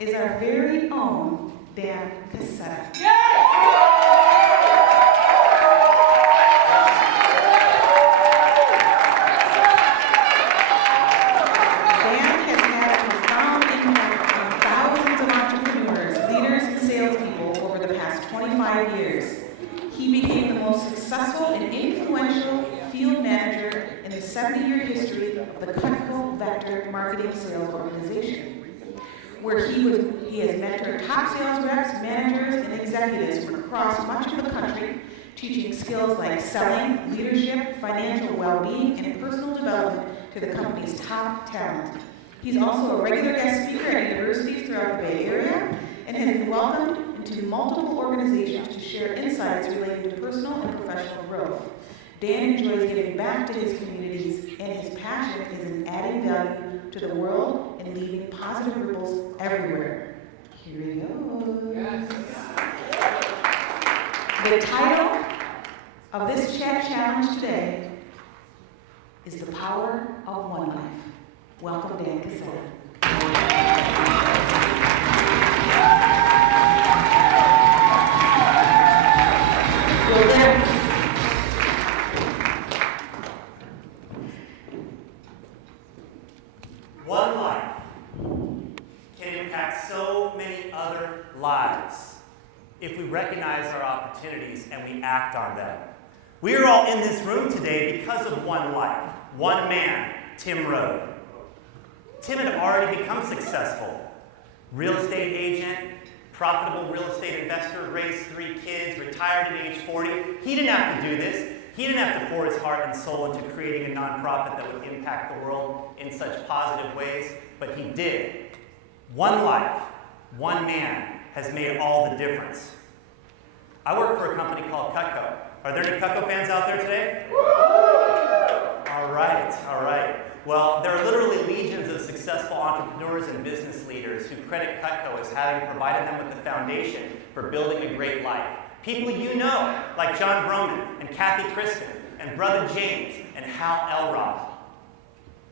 is our very own Dan Casetta. Dan has had a profound impact on thousands of entrepreneurs, leaders, and salespeople over the past 25 years. He became the most successful and influential field manager in the 70-year history of the Cutco Vector Marketing Sales Organization, where he has mentored top sales reps, managers, and executives from across much of the country, teaching skills like selling, leadership, financial well-being, and personal development to the company's top talent. He's also a regular guest speaker at universities throughout the Bay Area and has been welcomed into multiple organizations to share insights related to personal and professional growth. Dan enjoys giving back to his communities, and his passion is in adding value to the world and leaving positive ripples everywhere. Here he goes. Yes. The title of this chat challenge today is The Power of One Life. Welcome, Dan Casetta. One life can impact so many other lives if we recognize our opportunities and we act on them. We are all in this room today because of one life, one man, Tim Rode. Tim had already become successful. Real estate agent, profitable real estate investor, raised 3 kids, retired at age 40. He didn't have to do this. He didn't have to pour his heart and soul into creating a nonprofit that would impact the world in such positive ways, but he did. One life, one man has made all the difference. I work for a company called Cutco. Are there any Cutco fans out there today? All right. Well, there are literally legions of successful entrepreneurs and business leaders who credit Cutco as having provided them with the foundation for building a great life. People you know, like John Broman and Kathy Kristen and Brother James and Hal Elrod.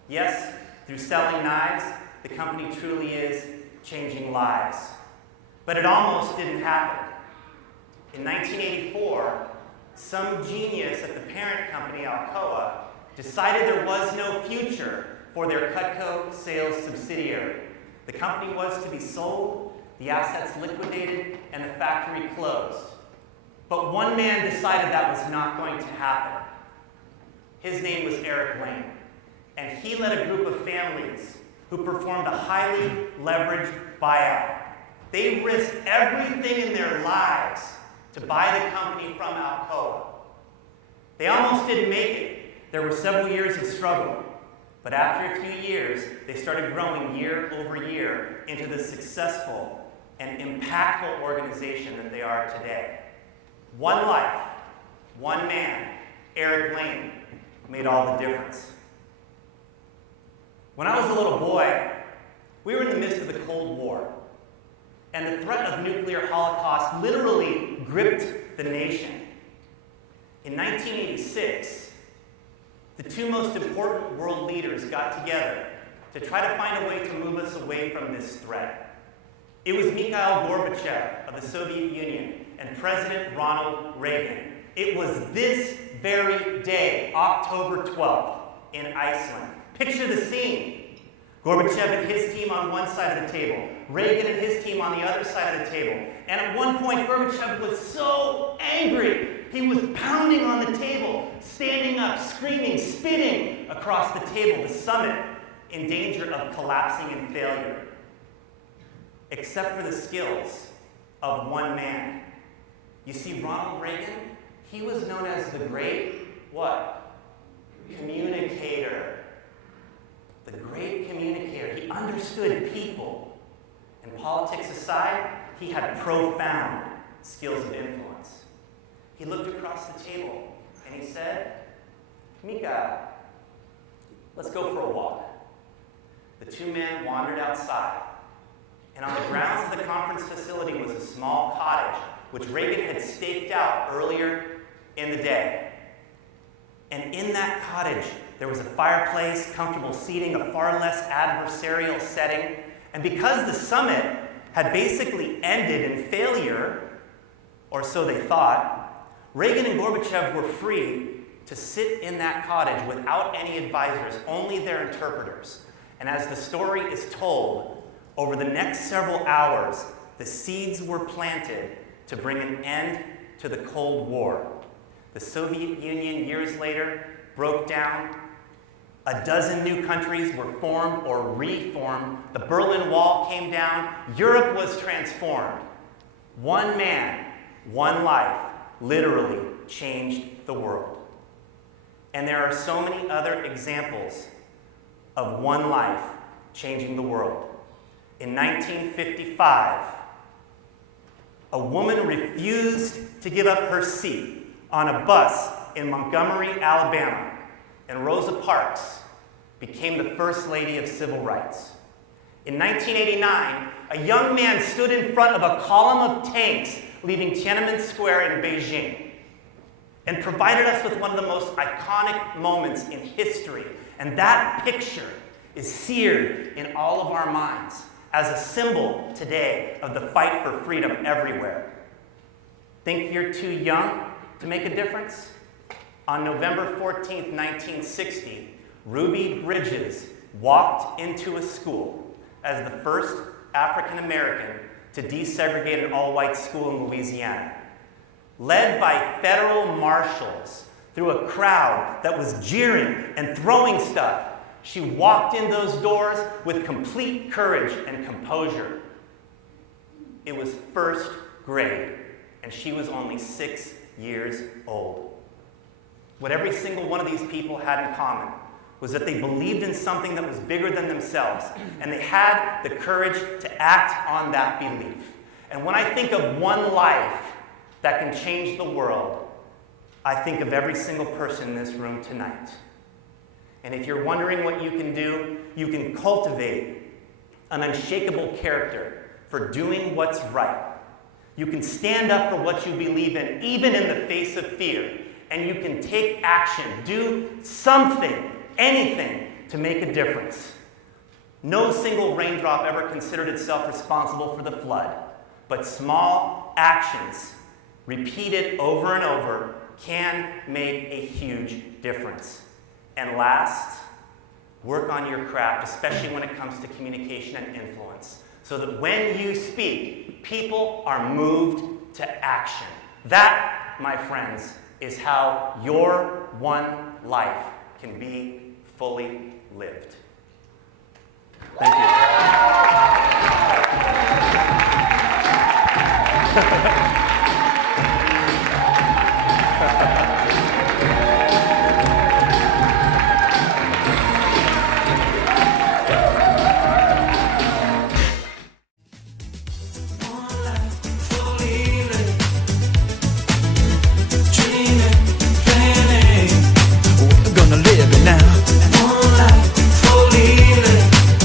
Yes, through selling knives, the company truly is changing lives. But it almost didn't happen. In 1984, some genius at the parent company, Alcoa, decided there was no future for their Cutco sales subsidiary. The company was to be sold, the assets liquidated, and the factory closed. But one man decided that was not going to happen. His name was Eric Lane, and he led a group of families who performed a highly leveraged buyout. They risked everything in their lives to buy the company from Alcoa. They almost didn't make it. There were several years of struggle, but after a few years, they started growing year over year into the successful and impactful organization that they are today. One life, one man, Eric Lane, made all the difference. When I was a little boy, we were in the midst of the Cold War, and the threat of nuclear holocaust literally gripped the nation. In 1986, the 2 most important world leaders got together to try to find a way to move us away from this threat. It was Mikhail Gorbachev of the Soviet Union and President Ronald Reagan. It was this very day, October 12th, in Iceland. Picture the scene. Gorbachev and his team on one side of the table, Reagan and his team on the other side of the table. And at one point, Gorbachev was so angry, he was pounding on the table, standing up, screaming, spitting across the table, the summit in danger of collapsing and failure. Except for the skills of one man. You see, Ronald Reagan, he was known as the great, what? Communicator. The great communicator. He understood people. And politics aside, he had profound skills of influence. He looked across the table and he said, Mika, let's go for a walk. The 2 men wandered outside, and on the grounds of the conference facility was a small cottage which Reagan had staked out earlier in the day. And in that cottage, there was a fireplace, comfortable seating, a far less adversarial setting. And because the summit had basically ended in failure, or so they thought, Reagan and Gorbachev were free to sit in that cottage without any advisors, only their interpreters. And as the story is told, over the next several hours, the seeds were planted to bring an end to the Cold War. The Soviet Union, years later, broke down. A dozen new countries were formed or reformed. The Berlin Wall came down. Europe was transformed. One man, one life, literally changed the world. And there are so many other examples of one life changing the world. In 1955, a woman refused to give up her seat on a bus in Montgomery, Alabama, and Rosa Parks became the First Lady of Civil Rights. In 1989, a young man stood in front of a column of tanks leaving Tiananmen Square in Beijing and provided us with one of the most iconic moments in history. And that picture is seared in all of our minds as a symbol today of the fight for freedom everywhere. Think you're too young to make a difference? On November 14th, 1960, Ruby Bridges walked into a school as the first African American to desegregate an all-white school in Louisiana. Led by federal marshals through a crowd that was jeering and throwing stuff, she walked in those doors with complete courage and composure. It was first grade, and she was only 6 years old. What every single one of these people had in common was that they believed in something that was bigger than themselves, and they had the courage to act on that belief. And when I think of one life that can change the world, I think of every single person in this room tonight. And if you're wondering what you can do, you can cultivate an unshakable character for doing what's right. You can stand up for what you believe in, even in the face of fear. And you can take action, do something, anything, to make a difference. No single raindrop ever considered itself responsible for the flood, but small actions, repeated over and over, can make a huge difference. And last, work on your craft, especially when it comes to communication and influence, so that when you speak, people are moved to action. That, my friends, is how your one life can be fully lived. Thank you. One life fully